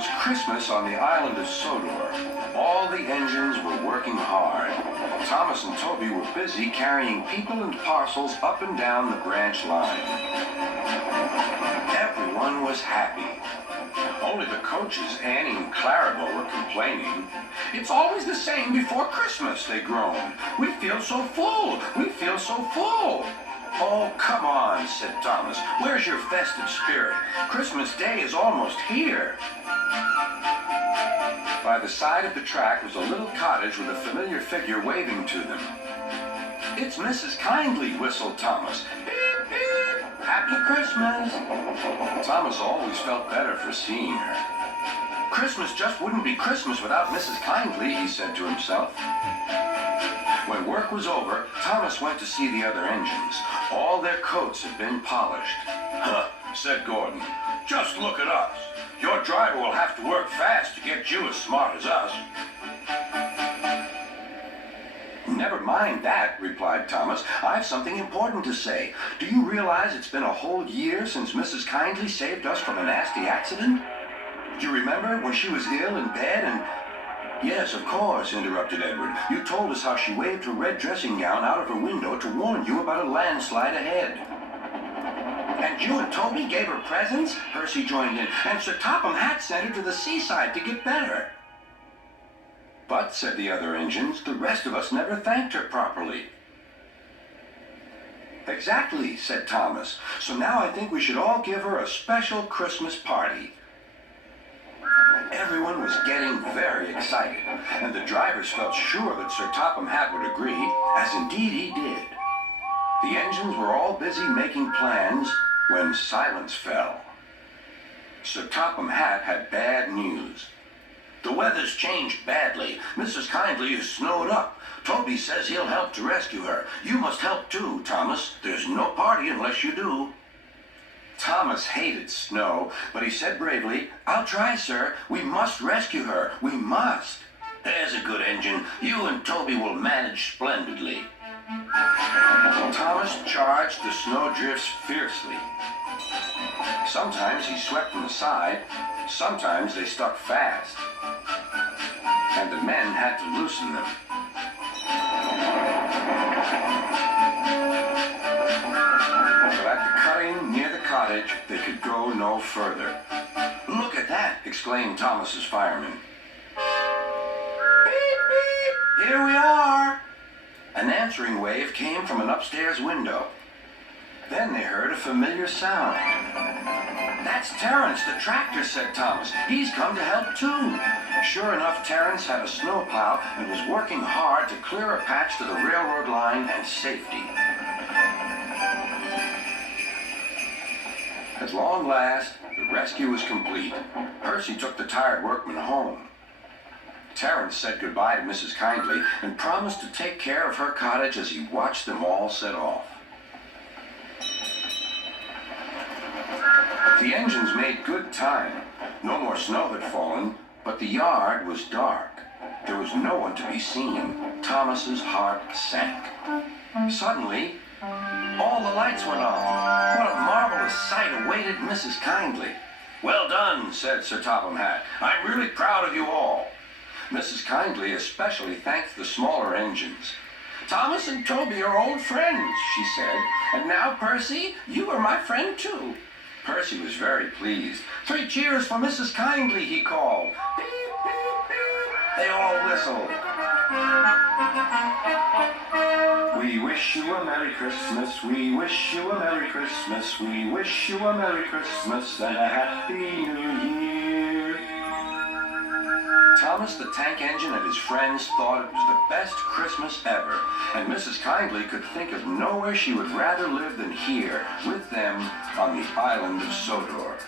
was Christmas on the island of Sodor. All the engines were working hard. Thomas and Toby were busy carrying people and parcels up and down the branch line. Everyone was happy. Only the coaches, Annie and Clarabelle, were complaining. "It's always the same before Christmas," they groaned. "We feel so full. We feel so full." "Oh, come on," said Thomas. "Where's your festive spirit? Christmas Day is almost here." By the side of the track was a little cottage with a familiar figure waving to them. "It's Mrs. Kindly," whistled Thomas. "Beep, beep. Happy Christmas." Thomas always felt better for seeing her. "Christmas just wouldn't be Christmas without Mrs. Kindly," he said to himself. When work was over, Thomas went to see the other engines. All their coats had been polished. "Huh," said Gordon. "Just look at us. Your driver will have to work fast to get you as smart as us." "Never mind that," replied Thomas. "I've something important to say. Do you realize it's been a whole year since Mrs. Kindly saved us from a nasty accident? Do you remember when she was ill in bed and—" "Yes, of course," interrupted Edward. "You told us how she waved her red dressing gown out of her window to warn you about a landslide ahead." "And you and Toby gave her presents?" Percy joined in. "And Sir Topham Hatt sent her to the seaside to get better." "But," said the other engines, "the rest of us never thanked her properly." "Exactly," said Thomas. "So now I think we should all give her a special Christmas party." Everyone was getting very excited, and the drivers felt sure that Sir Topham Hatt would agree, as indeed he did. The engines were all busy making plans when silence fell. Sir Topham Hatt had bad news. "The weather's changed badly. Mrs. Kindly is snowed up. Toby says he'll help to rescue her. You must help too, Thomas. There's no party unless you do." Thomas hated snow, but he said bravely, "I'll try, sir. We must rescue her. We must." "There's a good engine. You and Toby will manage splendidly." Thomas charged the snowdrifts fiercely. Sometimes he swept them aside, sometimes they stuck fast, and the men had to loosen them. But at the cutting near the cottage, they could go no further. "Look at that!" exclaimed Thomas's fireman. "Beep, beep! Here we are!" An answering wave came from an upstairs window. Then they heard a familiar sound. "That's Terence, the tractor," said Thomas. "He's come to help too." Sure enough, Terence had a snowplow and was working hard to clear a patch to the railroad line and safety. At long last, the rescue was complete. Percy took the tired workmen home. Terence said goodbye to Mrs. Kindly and promised to take care of her cottage as he watched them all set off. The engines made good time. No more snow had fallen, but the yard was dark. There was no one to be seen. Thomas's heart sank. Suddenly, all the lights went on. What a marvelous sight awaited Mrs. Kindly. "Well done," said Sir Topham Hatt. "I'm really proud of you all." Mrs. Kindly especially thanked the smaller engines. "Thomas and Toby are old friends," she said. "And now, Percy, you are my friend too." Percy was very pleased. "3 cheers for Mrs. Kindly," he called. Beep, beep, beep. They all whistled. "We wish you a Merry Christmas, we wish you a Merry Christmas, we wish you a Merry Christmas and a Happy New Year." Thomas the Tank Engine and his friends thought it was the best Christmas ever, and Mrs. Kindly could think of nowhere she would rather live than here, with them on the island of Sodor.